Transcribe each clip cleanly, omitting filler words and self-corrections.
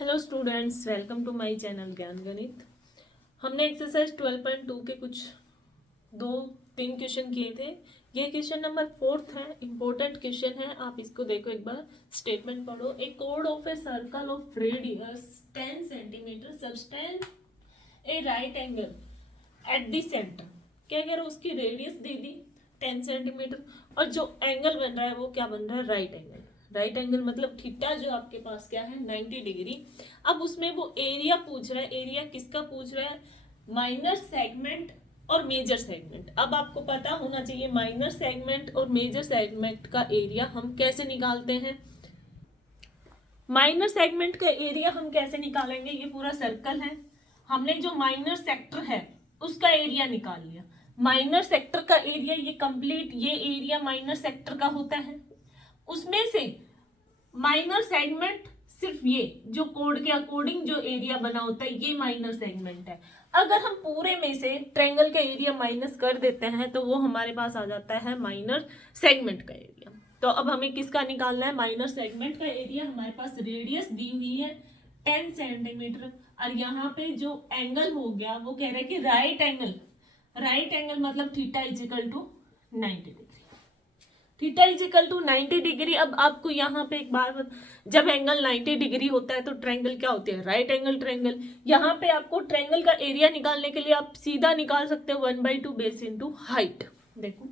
Hello students, welcome to my channel Gyan Ganit. हमने exercise 12.2 के कुछ 2-3 क्वेश्चन किए थे। ये क्वेश्चन नंबर 4 है, इम्पोर्टेंट क्वेश्चन है। आप इसको देखो, एक बार स्टेटमेंट पढ़ो। ए कोड of a circle of radius 10 centimetre subtend a right angle at the centre. क्या कह रहा है, उसकी रेडियस दे दी 10 सेंटीमीटर और जो एंगल बन रहा है वो क्या बन रहा है, राइट एंगल। राइट एंगल मतलब थीटा जो आपके पास क्या है, 90 डिग्री। अब उसमें वो एरिया पूछ रहा है। एरिया किसका पूछ रहा है, माइनर सेगमेंट और मेजर सेगमेंट। अब आपको पता होना चाहिए माइनर सेगमेंट और मेजर सेगमेंट का एरिया हम कैसे निकालते हैं। माइनर सेगमेंट का एरिया हम कैसे निकालेंगे, ये पूरा सर्कल है, हमने जो माइनर सेक्टर है उसका एरिया निकाल लिया। माइनर सेक्टर का एरिया ये कंप्लीट, ये एरिया माइनर सेक्टर का होता है। उसमें से माइनर सेगमेंट सिर्फ ये जो कोड के अकॉर्डिंग जो एरिया बना होता है ये माइनर सेगमेंट है। अगर हम पूरे में से ट्रायंगल का एरिया माइनस कर देते हैं तो वो हमारे पास आ जाता है माइनर सेगमेंट का एरिया। तो अब हमें किसका निकालना है, माइनर सेगमेंट का एरिया। हमारे पास रेडियस दी हुई है 10 सेंटीमीटर और यहाँ पे जो एंगल हो गया वो कह रहा है कि राइट एंगल। राइट एंगल मतलब theta is equal to 90 degree. Theta is equal to 90 degree. अब आपको यहाँ पे एक बार, जब एंगल 90 डिग्री होता है तो ट्रायंगल क्या होती है, राइट एंगल ट्रायंगल। यहाँ पे आपको ट्रायंगल का एरिया निकालने के लिए आप सीधा निकाल सकते हो 1/2 बेस इंटू हाइट। देखो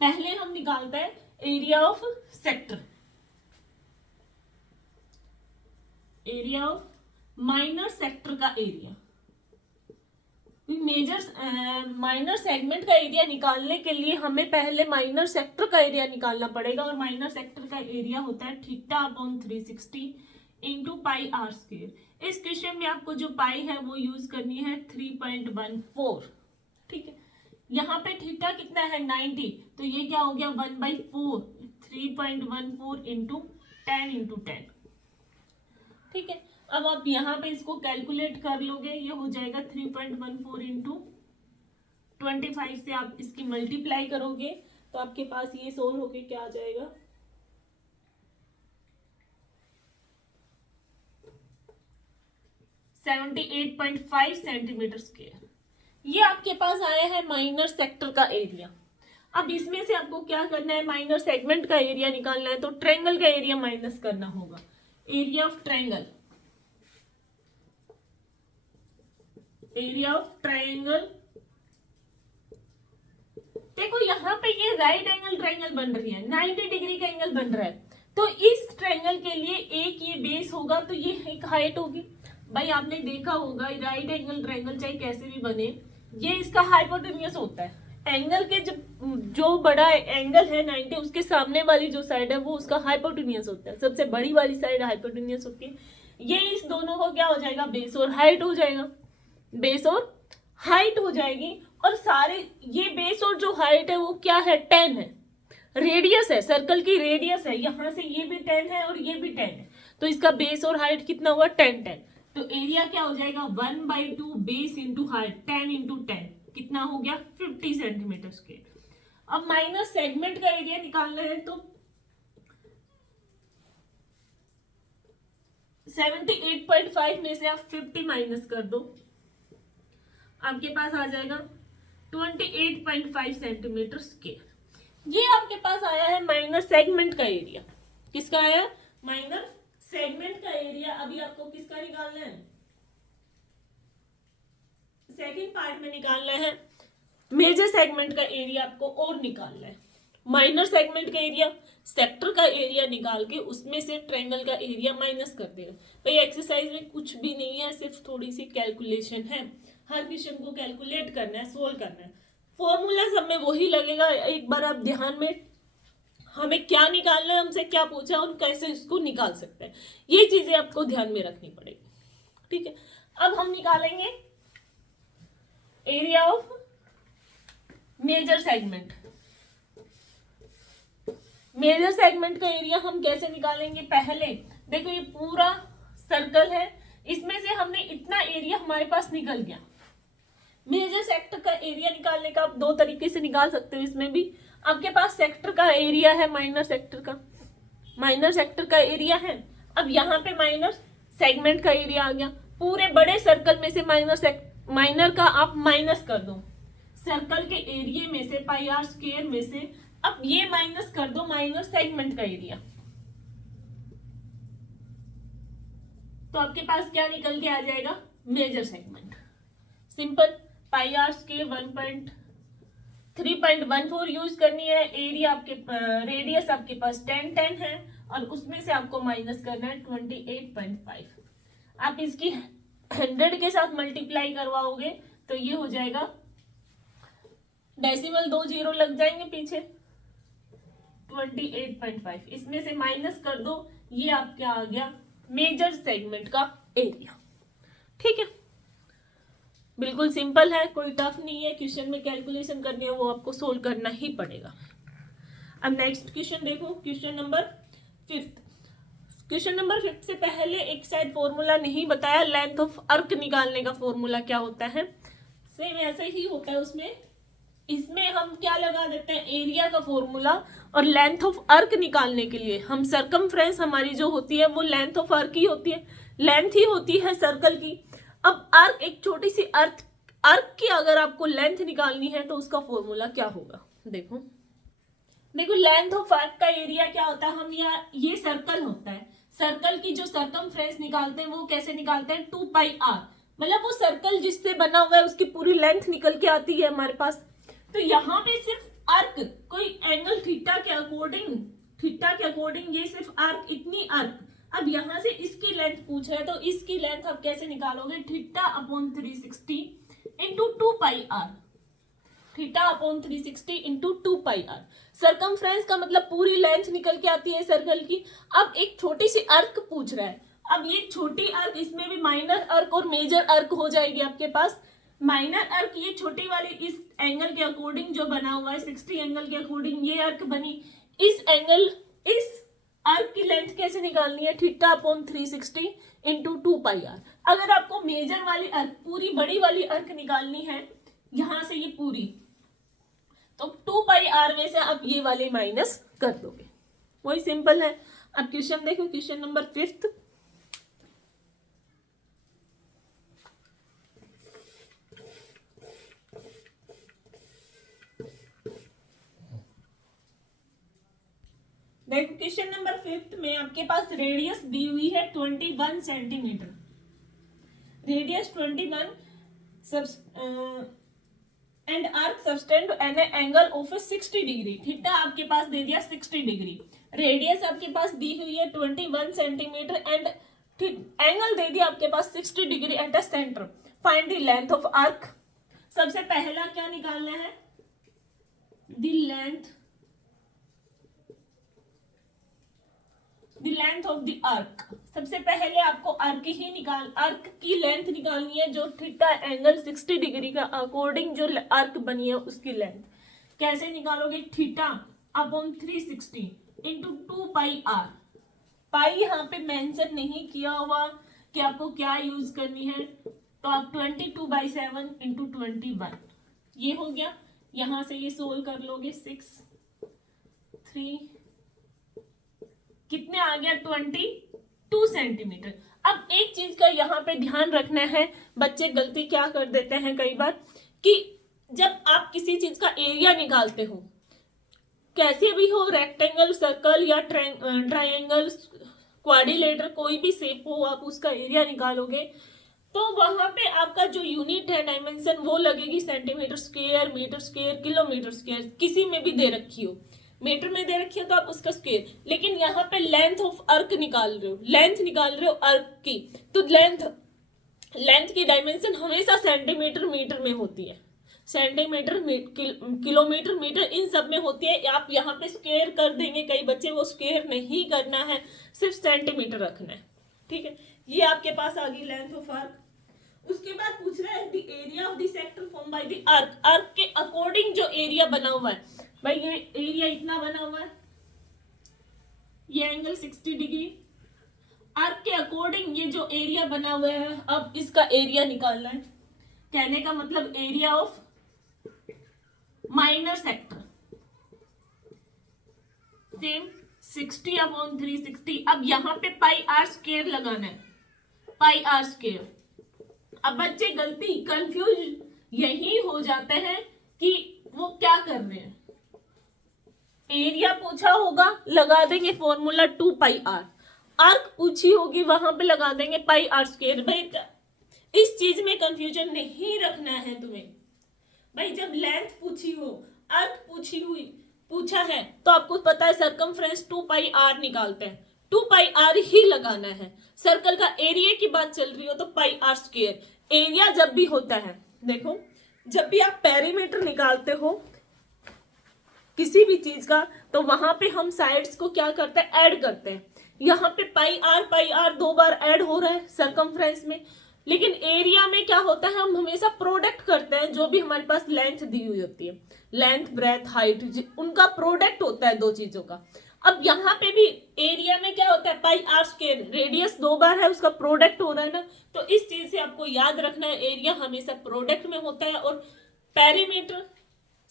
पहले हम निकालते हैं area of sector, area of minor sector का एरिया। मेजर माइनर सेगमेंट का एरिया निकालने के लिए हमें पहले माइनर सेक्टर का एरिया निकालना पड़ेगा और माइनर सेक्टर का एरिया होता है theta upon 360 into pi r square. इस क्वेश्चन में आपको जो पाई है वो यूज करनी है 3.14। ठीक है, यहाँ पे थीटा कितना है 90, तो ये क्या हो गया 1/4, 3.14 इंटू 10 इंटू 10। ठीक है, अब आप यहाँ पे इसको कैलकुलेट कर लोगे, ये हो जाएगा 3.14 इंटू 25 से आप इसकी मल्टीप्लाई करोगे तो आपके पास ये सोल्व होके क्या आ जाएगा, 78.5 सेंटीमीटर स्क्वायर। ये आपके पास आया है माइनर सेक्टर का एरिया। अब इसमें से आपको क्या करना है, माइनर सेगमेंट का एरिया निकालना है तो ट्रायंगल का एरिया माइनस करना होगा। Area of triangle, area of triangle. देखो यहाँ पे ये राइट एंगल ट्रायंगल बन रही है, 90 डिग्री का एंगल बन रहा है, तो इस ट्रायंगल के लिए एक ये बेस होगा तो ये एक हाइट होगी। भाई आपने देखा होगा राइट एंगल ट्रायंगल चाहे कैसे भी बने, ये इसका हाइपोटेन्यूस होता है। एंगल के जो बड़ा एंगल है 90, उसके सामने वाली जो साइड है वो उसका हाइपोटेन्यूस होता है। सबसे बड़ी वाली साइड हाइपोटेन्यूस होती है। ये इस दोनों को क्या हो जाएगा, बेस और हाइट हो जाएगा, बेस और हाइट हो जाएगी। और सारे ये बेस और जो हाइट है वो क्या है, 10 है, रेडियस है, सर्कल की रेडियस है। यहां से ये भी 10 है और ये भी 10 है, तो इसका बेस और हाइट कितना हुआ, 10। तो एरिया क्या हो जाएगा 1/2 बेस इंटू हाइट, 10 इंटू 10 कितना हो गया 50 सेंटीमीटर स्क्वायर। अब माइनस सेगमेंट का एरिया निकालना है तो 78.5 में से आप 50 माइनस कर दो, आपके पास आ जाएगा 28.5 सेंटीमीटर स्क्वायर। ये आपके पास आया है माइनर सेगमेंट का एरिया। किसका आया, माइनर सेगमेंट का एरिया। अभी आपको किसका निकालना है, सेकंड पार्ट में निकालना है मेजर सेगमेंट का एरिया आपको और निकालना है। माइनर सेगमेंट का एरिया, सेक्टर का एरिया निकाल के उसमें से ट्रायंगल का एरिया माइनस कर देगा। भाई एक्सरसाइज में कुछ भी नहीं है, सिर्फ थोड़ी सी कैलकुलेशन है। हर क्वेश्चन को कैलकुलेट करना है, सोल्व करना है। फॉर्मूला सब में वही लगेगा। एक बार आप ध्यान में, हमें क्या निकालना है, हमसे क्या पूछा और कैसे इसको निकाल सकते हैं, ये चीजें आपको ध्यान में रखनी पड़ेगी। ठीक है, अब हम निकालेंगे area of major segment. Major segment का एरिया हम कैसे निकालेंगे, पहले देखो ये पूरा सर्कल है, इसमें से हमने इतना एरिया हमारे पास निकल गया। मेजर सेक्टर का एरिया निकालने का आप दो तरीके से निकाल सकते हो। इसमें भी आपके पास सेक्टर का एरिया है, माइनर सेक्टर का एरिया है। अब यहाँ पे माइनर सेगमेंट का एरिया आ गया। पूरे बड़े सर्कल में से माइनर का आप माइनस कर दो, सर्कल के एरिया में से पाई आर स्क्वायर में से अब ये माइनस कर दो माइनर सेगमेंट का एरिया, तो आपके पास क्या निकल के आ जाएगा, major segment. Simple, pi r square 3.14 use करनी है, एरिया आपके रेडियस आपके पास 10 है और उसमें से आपको माइनस करना है 28.5। आप इसकी 100 के साथ मल्टीप्लाई करवाओगे तो ये हो जाएगा, डेसिमल 2 जीरो लग जाएंगे पीछे, 28.5 इसमें से माइनस कर दो, ये आपका आ गया मेजर सेगमेंट का एरिया। ठीक है, बिल्कुल सिंपल है, कोई टफ नहीं है। क्वेश्चन में कैलकुलेशन करनी है वो आपको सोल्व करना ही पड़ेगा। अब नेक्स्ट क्वेश्चन देखो, क्वेश्चन नंबर 5। क्वेश्चन नंबर 5 से पहले एक शायद फॉर्मूला नहीं बताया, लेंथ ऑफ आर्क निकालने का फॉर्मूला क्या होता है, सेम ऐसे ही होता है उसमें। इसमें हम क्या लगा देते हैं, एरिया का फॉर्मूला, और लेंथ ऑफ आर्क निकालने के लिए हम सरकमफ्रेंस हमारी जो होती है वो लेंथ ऑफ आर्क ही होती है, लेंथ ही होती है सर्कल की। अब आर्क, एक छोटी सी आर्क की अगर आपको लेंथ निकालनी है तो उसका फॉर्मूला क्या होगा, देखो लेंथ ऑफ आर्क का एरिया क्या होता है, हम ये सर्कल होता है, सर्कल की जो सर्कमफ्रेंस निकालते हैं वो कैसे निकालते हैं, 2πr, मतलब वो सर्कल जिससे बना हुआ है उसकी पूरी लेंथ निकल के आती है हमारे पास। तो यहाँ पे सिर्फ आर्क, कोई एंगल थीटा के अकॉर्डिंग ये सिर्फ आर्क, इतनी आर्क। अब यहाँ से इसकी लेंथ पूछ रहा है तो इसकी लेंथ आप कैसे निकालोगे, θ/360 into 2πr, θ/360 into 2πr। Circumference का मतलब पूरी लेंथ निकल के आती है सर्कल की। अब एक छोटी सी आर्क पूछ रहा है, अब ये छोटी आर्क, इसमें भी माइनर आर्क और मेजर आर्क हो जाएगी आपके पास। माइनर आर्क ये छोटी वाली इस एंगल के अकॉर्डिंग जो बना हुआ है 60 एंगल के अकॉर्डिंग ये आर्क बनी, इस आर्क की लेंथ कैसे निकालनी है, θ/360 इंटू 2πr। अगर आपको मेजर वाली आर्क, पूरी बड़ी वाली आर्क निकालनी है यहां से ये पूरी, तो 2πr में से आप ये वाले माइनस कर दोगे, वही सिंपल है। अब क्वेश्चन देखो, क्वेश्चन नंबर 5। देखो क्वेश्चन नंबर 5 में आपके पास रेडियस दी हुई है 21 centimetre, radius 21 and arc subtend an angle of 60 degree, theta आपके पास दे दिया 60 डिग्री, रेडियस आपके पास दी हुई है 21 सेंटीमीटर एंड एंगल दे दिया आपके पास 60 degree at a centre, find the length of arc. सबसे पहला क्या निकालना है, the length of the arc. सबसे पहले आपको आर्क की लेंथ निकालनी है, जो थीटा एंगल 60 डिग्री का अकॉर्डिंग जो आर्क बनी है उसकी लेंथ। कैसे निकालोगे, θ/360 इंटू 2πr। पाई यहाँ पे मेंशन नहीं किया हुआ कि आपको क्या यूज करनी है, तो आप 22/7 इंटू 21 ये हो गया। यहां से ये सोल्व कर लोगे, 6 3 कितने आ गया, 22 सेंटीमीटर। अब एक चीज का यहाँ पे ध्यान रखना है, बच्चे गलती क्या कर देते हैं कई बार, कि जब आप किसी चीज का एरिया निकालते हो, कैसे भी हो, रेक्टेंगल, सर्कल या ट्रायंगल, क्वाड्रिलेटरल, कोई भी शेप हो, आप उसका एरिया निकालोगे तो वहां पे आपका जो यूनिट है डायमेंशन वो लगेगी centimetre square, metre square, kilometre square, किसी में भी दे रखी हो, मीटर में दे रखी हो तो आप उसका स्क्वायर। लेकिन यहाँ पे लेंथ ऑफ आर्क निकाल रहे हो आर्क की, तो लेंथ की डायमेंशन हमेशा सेंटीमीटर मीटर में होती है, सेंटीमीटर किलोमीटर मीटर इन सब में होती है। आप यहाँ पे स्क्वायर कर देंगे, कई बच्चे वो स्क्वायर नहीं करना है, सिर्फ सेंटीमीटर रखना है। ठीक है, ये आपके पास आ गई लेंथ ऑफ आर्क। उसके बाद पूछ रहा है the area of the sector form by the arc. Arc के अकॉर्डिंग जो एरिया बना हुआ है, भाई ये एरिया इतना बना हुआ है, ये एंगल 60 डिग्री, आर्क के अकॉर्डिंग ये जो एरिया बना हुआ है, अब इसका एरिया निकालना है। कहने का मतलब area of minor sector, same 60/360। अब यहाँ पे पाई आर स्क्वायर लगाना है, पाई आर स्क्वायर। अब बच्चे गलती कंफ्यूज यही हो जाते हैं कि वो क्या कर रहे हैं। एरिया पूछा होगा, लगा देंगे फॉर्मूला 2 पाई आर। आर्क पूछी होगी, वहां पे लगा देंगे पाई आर स्क्वायर। भाई इस चीज में कंफ्यूजन नहीं रखना है तुम्हें। भाई जब लेंथ पूछी हो, आर्क पूछा है, तो आपको पता है सरकमफ्रेंस 2 पाई आर निकालते हैं, 2 पाई आर ही लगाना है। सर्कल का एरिया की बात चल रही हो तो पाई आर स्क्वायर। एरिया जब भी होता है, देखो जब भी आप पेरीमीटर निकालते हो किसी भी चीज का, तो वहां पे हम साइड्स को क्या करते हैं, ऐड करते हैं। यहाँ पे पाई आर 2 बार ऐड हो रहा है सरकमफ्रेंस में, लेकिन एरिया में क्या होता है, हम हमेशा प्रोडक्ट करते हैं। जो भी हमारे पास लेंथ दी हुई होती है, लेंथ ब्रेथ हाइट, उनका प्रोडक्ट होता है दो चीजों का। अब यहाँ पे भी एरिया में क्या होता है, पाई आर स्क्वायर, रेडियस 2 बार है, उसका प्रोडक्ट हो रहा है ना। तो इस चीज से आपको याद रखना है, एरिया हमेशा प्रोडक्ट में होता है और पेरीमीटर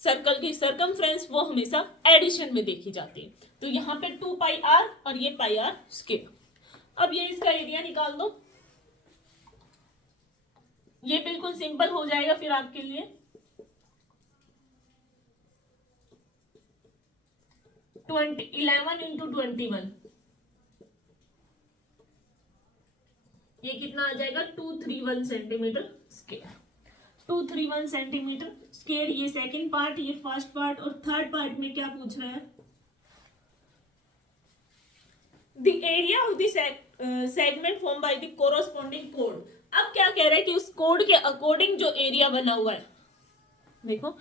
सर्कल की सरकमफ्रेंस वो हमेशा एडिशन में देखी जाती है। तो यहाँ पे 2 पाई आर और ये पाई आर स्क्वायर। अब ये इसका एरिया निकाल दो, ये बिल्कुल सिंपल हो जाएगा फिर आपके लिए। 11 इंटू 21, ये कितना आ जाएगा, 231 सेंटीमीटर स्क्वायर। 231 सेंटीमीटर स्क्वायर, ये सेकंड पार्ट, ये फर्स्ट पार्ट। और थर्ड पार्ट में क्या पूछ रहा है, the area of the segment form by the corresponding code. अब क्या कह रहा है कि उस कोड के अकॉर्डिंग जो एरिया बना हुआ है, देखो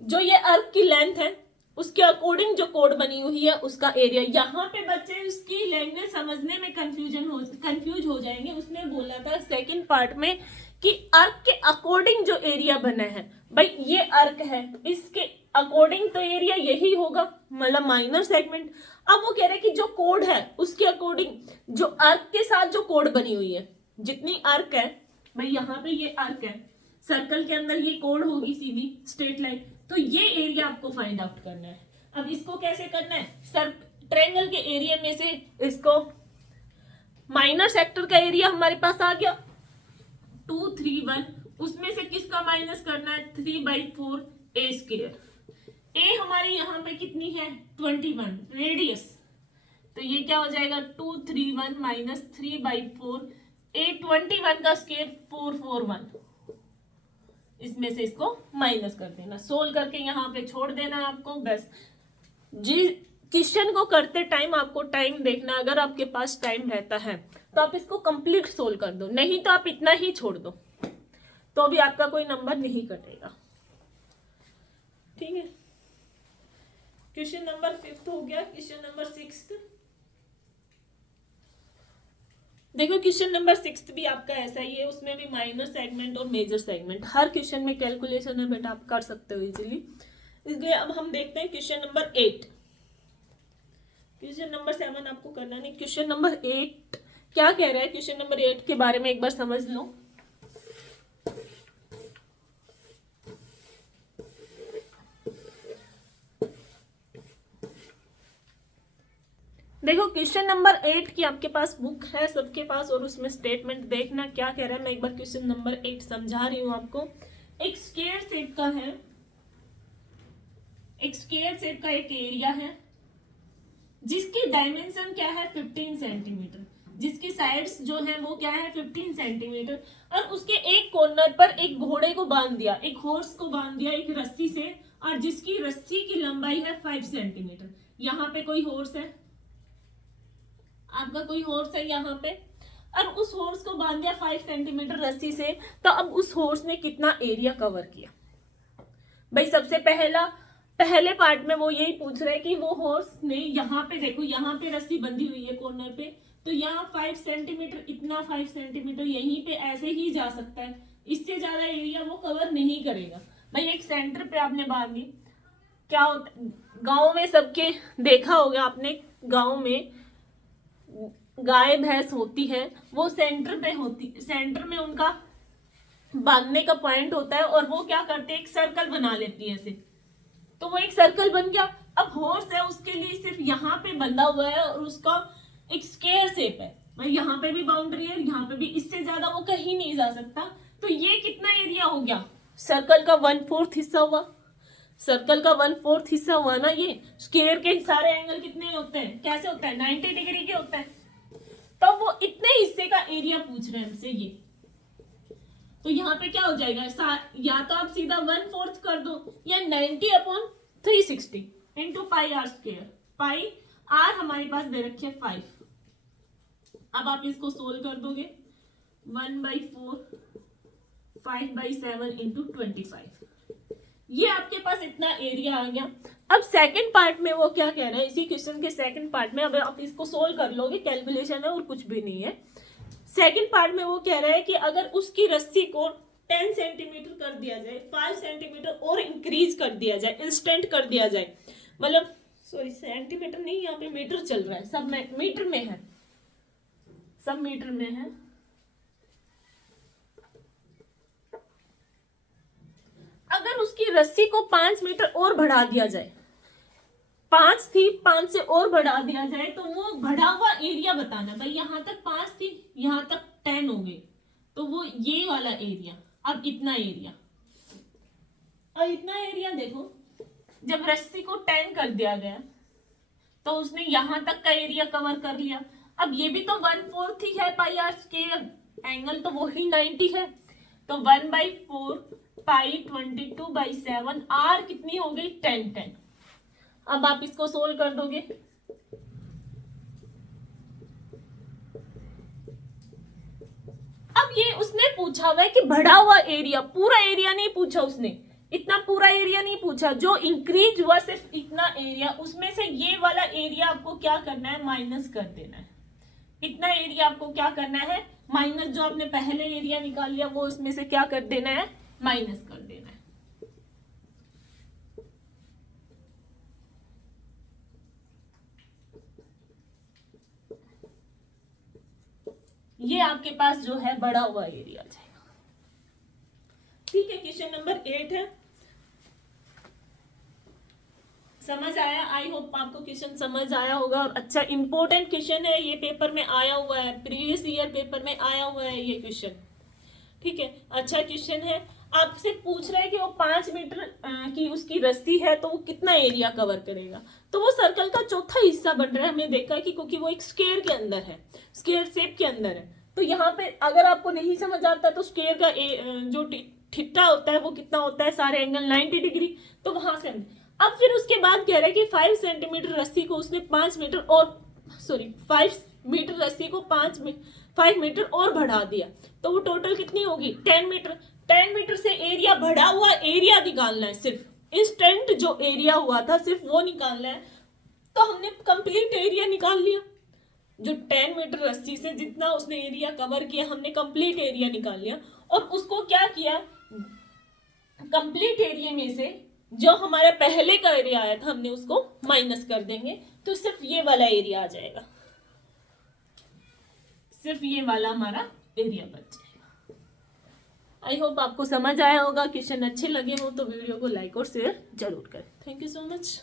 जो ये आर्क की लेंथ है उसके अकॉर्डिंग जो कोड बनी हुई है उसका एरिया। यहाँ पे बच्चे उसकी लैंग्वेज समझने में कंफ्यूज हो जाएंगे। उसने बोला था सेकंड पार्ट में कि आर्क के अकॉर्डिंग जो एरिया बना है, भाई ये आर्क है, इसके अकॉर्डिंग तो एरिया यही होगा, मतलब माइनर सेगमेंट। अब वो कह रहे हैं कि जो कोड है उसके अकॉर्डिंग जो आर्क के साथ जो कोड बनी हुई है, जितनी आर्क है, भाई यहाँ पे ये आर्क है, सर्कल के अंदर ये कोड होगी सीधी स्ट्रेट लाइन, तो ये एरिया आपको फाइंड आउट करना है। अब इसको कैसे करना है, ट्रायंगल के एरिया में से इसको माइनर सेक्टर का एरिया हमारे पास आ गया 231, उसमें से किसका माइनस करना है, 3/4 ए स्क्वायर। ए हमारी यहाँ पे कितनी है, 21 रेडियस, तो ये क्या हो जाएगा 231 माइनस 3/4 ए 21 का स्क्वायर 441। इसमें से इसको माइनस कर देना, सोल्व करके यहाँ पे छोड़ देना आपको बस। जी क्वेश्चन को करते टाइम आपको टाइम देखना, अगर आपके पास टाइम रहता है तो आप इसको कंप्लीट सोल्व कर दो, नहीं तो आप इतना ही छोड़ दो तो भी आपका कोई नंबर नहीं कटेगा। ठीक है, क्वेश्चन नंबर 5 हो गया। क्वेश्चन नंबर 6, देखो क्वेश्चन नंबर 6 भी आपका ऐसा ही है, उसमें भी माइनर सेगमेंट और मेजर सेगमेंट हर क्वेश्चन में कैलकुलेशन है बेटा, आप कर सकते हो इजीली। इसलिए अब हम देखते हैं क्वेश्चन नंबर 8। क्वेश्चन नंबर 7 आपको करना नहीं, क्वेश्चन नंबर 8 क्या कह रहा है, क्वेश्चन नंबर 8 के बारे में एक बार समझ लो। देखो क्वेश्चन नंबर 8 की आपके पास बुक है सबके पास, और उसमें स्टेटमेंट देखना क्या कह रहा है। मैं एक बार क्वेश्चन नंबर 8 समझा रही हूँ आपको। एक स्क्वायर शेप का है, एक स्क्वायर शेप का एक एरिया है जिसकी डायमेंशन क्या है 15 सेंटीमीटर, जिसकी साइड्स जो है वो क्या है 15 सेंटीमीटर, और उसके एक कॉर्नर पर एक घोड़े को बांध दिया, एक हॉर्स को बांध दिया एक रस्सी से, और जिसकी रस्सी की लंबाई है 5 सेंटीमीटर। यहाँ पे कोई हॉर्स है, आपका कोई हॉर्स है यहाँ पे, और उस हॉर्स को बांध दिया 5 सेंटीमीटर रस्सी से। तो अब उस हॉर्स ने कितना एरिया कवर किया। भाई सबसे पहले पार्ट में वो यही पूछ रहे कि वो हॉर्स ने यहाँ पे, देखो यहाँ पे रस्सी बंधी हुई है कॉर्नर पे, तो यहाँ 5 सेंटीमीटर, इतना 5 सेंटीमीटर यहीं पे ऐसे ही जा सकता है, इससे ज्यादा एरिया वो कवर नहीं करेगा। भाई एक सेंटर पे आपने बांधी, क्या होता गाँव में सबके देखा होगा आपने, गाँव में गाय भैंस होती है, वो सेंटर पे होती, सेंटर में उनका बांधने का पॉइंट होता है, और वो क्या करते हैं एक सर्कल बना लेती है ऐसे, तो वो एक सर्कल बन गया। अब हॉर्स है उसके लिए सिर्फ यहाँ पे बंधा हुआ है और उसका एक स्क्वायर शेप है, भाई यहाँ पे भी बाउंड्री है, यहाँ पे भी, इससे ज्यादा वो कहीं नहीं जा सकता। तो ये कितना एरिया हो गया, सर्कल का 1/4 हिस्सा हुआ, सर्कल का 1/4 हिस्सा हुआ ना। ये स्क्वायर के सारे एंगल कितने होते हैं, कैसे होता है, 90 डिग्री के होते हैं। तो वो इतने हिस्से का एरिया पूछ रहे हैं हमसे ये। तो यहाँ पे क्या हो जाएगा, या तो आप सीधा 1/4 कर दो, या 90/360 into pi r square. Pi r हमारे पास दे रखे 5। अब आप इसको सोल्व कर दोगे, 1/4 5/7 इंटू 25, ये आपके पास इतना एरिया आ गया। अब सेकंड पार्ट में वो क्या कह रहा है, इसी क्वेश्चन के सेकंड पार्ट में, अब आप इसको सोल्व कर लोगे, कैलकुलेशन है और कुछ भी नहीं है। सेकंड पार्ट में वो कह रहा है कि अगर उसकी रस्सी को 10 सेंटीमीटर कर दिया जाए, 5 सेंटीमीटर और इंक्रीज कर दिया जाए, इंस्टेंट कर दिया जाए, मतलब सॉरी सेंटीमीटर नहीं, यहाँ पे मीटर चल रहा है, सब मीटर में है, सब मीटर में है। अगर उसकी रस्सी को 5 मीटर और बढ़ा दिया जाए, 5 थी, 5 से और बढ़ा दिया जाए, तो वो बढ़ा हुआ एरिया बताना। भाई यहाँ तक 5 थी, यहाँ तक 10 हो गई, तो वो ये वाला एरिया, अब इतना एरिया, और इतना एरिया देखो, जब रस्सी को 10 कर दिया गया तो उसने यहां तक का एरिया कवर कर लिया। अब ये भी तो 1/4 ही है पाई आर स्क्वायर, एंगल तो वो ही 90 है, तो 1/4 पाई 22/7, आर कितनी हो गई 10। अब आप इसको सोल्व कर दोगे, अब ये उसने पूछा हुआ है कि बढ़ा हुआ एरिया, पूरा एरिया नहीं पूछा उसने, इतना पूरा एरिया नहीं पूछा, जो इंक्रीज हुआ सिर्फ इतना एरिया, उसमें से ये वाला एरिया आपको क्या करना है, माइनस कर देना है। इतना एरिया आपको क्या करना है, माइनस, जो आपने पहले एरिया निकाल लिया वो उसमें से क्या कर देना है, माइनस कर देना है। ये आपके पास जो है बड़ा हुआ एरिया आ जाएगा। ठीक है, क्वेश्चन नंबर 8 है, समझ आया, आई होप आपको क्वेश्चन समझ आया होगा। और अच्छा इंपॉर्टेंट क्वेश्चन है, ये पेपर में आया हुआ है, प्रीवियस ईयर पेपर में आया हुआ है ये क्वेश्चन। ठीक है, अच्छा क्वेश्चन है, आपसे पूछ रहा है कि वो 5 मीटर की उसकी रस्सी है, तो वो कितना एरिया कवर करेगा। तो वो सर्कल का चौथा हिस्सा बन रहा है, हमने देखा है कि क्योंकि वो एक स्क्वायर के अंदर है, स्क्वायर शेप के अंदर है। तो यहाँ पे अगर आपको नहीं समझ आता तो स्क्वायर का जो थीटा होता है वो कितना होता है, सारे एंगल 90 डिग्री, तो वहां से अब फिर उसके बाद कह रहा है कि 5 सेंटीमीटर रस्सी को उसने 5 मीटर और 5 मीटर रस्सी को 5 मीटर और बढ़ा दिया, तो वो टोटल कितनी होगी 10 मीटर। 10 मीटर से एरिया, बढ़ा हुआ एरिया निकालना है, सिर्फ इंस्टेंट जो एरिया हुआ था सिर्फ वो निकालना है। तो हमने कंप्लीट एरिया निकाल लिया, जो 10 मीटर रस्सी से जितना उसने एरिया कवर किया हमने कंप्लीट एरिया निकाल लिया। और उसको क्या किया, कंप्लीट एरिया में से जो हमारा पहले का एरिया आया था हमने उसको माइनस कर देंगे, तो सिर्फ ये वाला एरिया आ जाएगा, सिर्फ ये वाला हमारा एरिया बच जाएगा। आई होप आपको समझ आया होगा। क्वेश्चन अच्छे लगे हो तो वीडियो को लाइक और शेयर जरूर करें। Thank you so much.